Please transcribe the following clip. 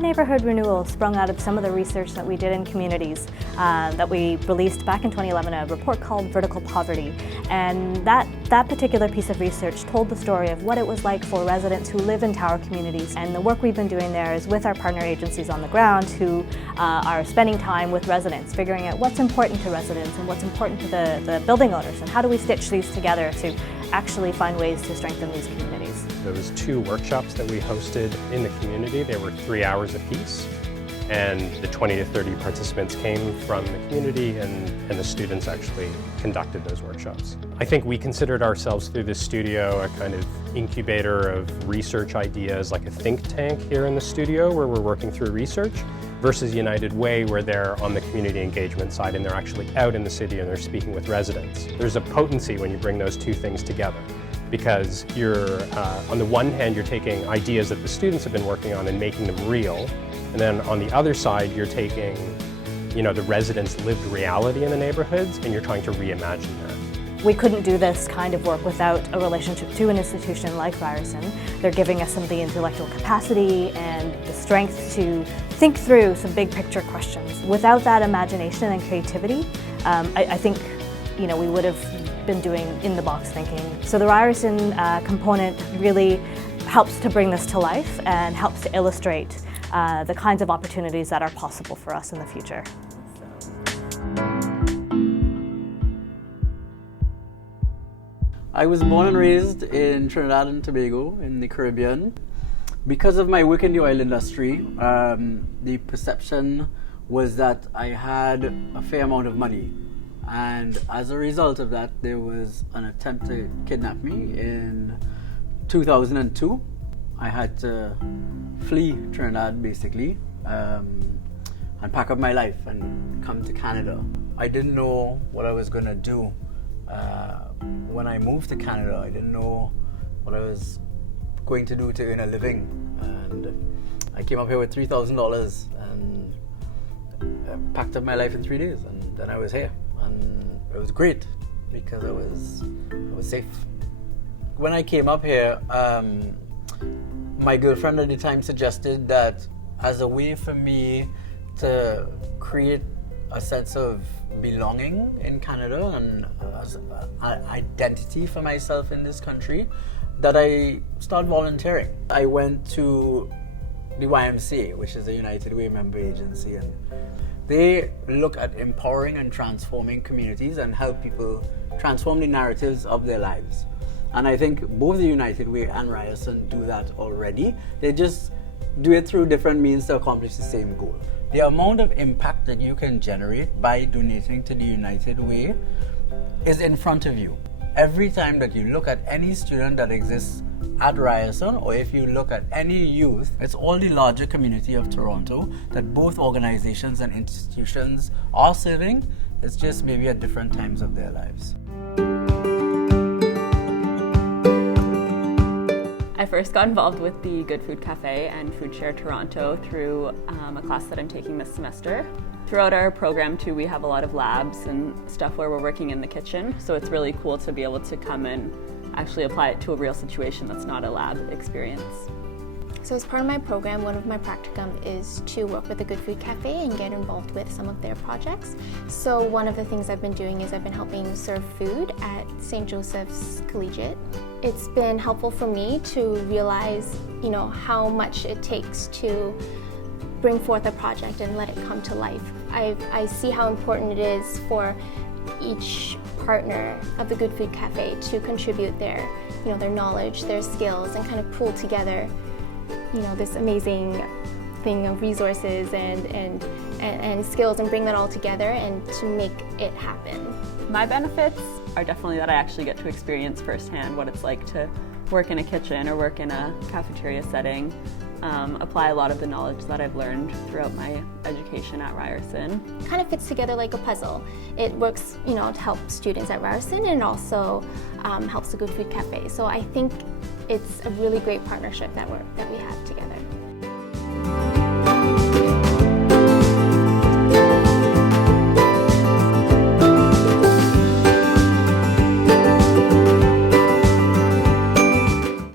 our neighborhood renewal sprung out of some of the research that we did in communities that we released back in 2011, a report called Vertical Poverty. And that particular piece of research told the story of what it was like for residents who live in tower communities. And the work we've been doing there is with our partner agencies on the ground who are spending time with residents, figuring out what's important to residents and what's important to the building owners, and how do we stitch these together to actually find ways to strengthen these communities. There was 2 workshops that we hosted in the community. They were 3 hours apiece, and the 20 to 30 participants came from the community, and the students actually conducted those workshops. I think we considered ourselves through this studio a kind of incubator of research ideas, like a think tank here in the studio where we're working through research, versus United Way where they're on the community engagement side and they're actually out in the city and they're speaking with residents. There's a potency when you bring those 2 things together, because you're, on the one hand, you're taking ideas that the students have been working on and making them real, and then on the other side, you're taking, the residents' lived reality in the neighborhoods and you're trying to reimagine that. We couldn't do this kind of work without a relationship to an institution like Ryerson. They're giving us some of the intellectual capacity and the strength to think through some big picture questions. Without that imagination and creativity, I think we would have been doing in-the-box thinking. So the Ryerson component really helps to bring this to life and helps to illustrate the kinds of opportunities that are possible for us in the future. I was born and raised in Trinidad and Tobago in the Caribbean. Because of my work in the oil industry, the perception was that I had a fair amount of money. And as a result of that, there was an attempt to kidnap me in 2002. I had to flee Trinidad, basically, and pack up my life and come to Canada. I didn't know what I was going to do. When I moved to Canada, I didn't know what I was going to do to earn a living, and I came up here with $3,000 and packed up my life in 3 days, and then I was here, and it was great because I was safe. When I came up here, my girlfriend at the time suggested that as a way for me to create a sense of belonging in Canada and as an identity for myself in this country, that I start volunteering. I went to the YMCA, which is a United Way member agency, and they look at empowering and transforming communities and help people transform the narratives of their lives. And I think both the United Way and Ryerson do that already. They just do it through different means to accomplish the same goal. The amount of impact that you can generate by donating to the United Way is in front of you. Every time that you look at any student that exists at Ryerson, or if you look at any youth, it's all the larger community of Toronto that both organizations and institutions are serving. It's just maybe at different times of their lives. I first got involved with the Good Food Cafe and Food Share Toronto through a class that I'm taking this semester. Throughout our program too, we have a lot of labs and stuff where we're working in the kitchen, so it's really cool to be able to come and actually apply it to a real situation that's not a lab experience. So as part of my program, one of my practicum is to work with the Good Food Cafe and get involved with some of their projects. So one of the things I've been doing is I've been helping serve food at St. Joseph's Collegiate. It's been helpful for me to realize, how much it takes to bring forth a project and let it come to life. I see how important it is for each partner of the Good Food Cafe to contribute their knowledge, their skills, and kind of pull together this amazing thing of resources and skills and bring that all together and to make it happen. My benefits are definitely that I actually get to experience firsthand what it's like to work in a kitchen or work in a cafeteria setting, apply a lot of the knowledge that I've learned throughout my education at Ryerson. It kind of fits together like a puzzle. It works, to help students at Ryerson and also helps the Good Food Cafe. So I think it's a really great partnership that we have together.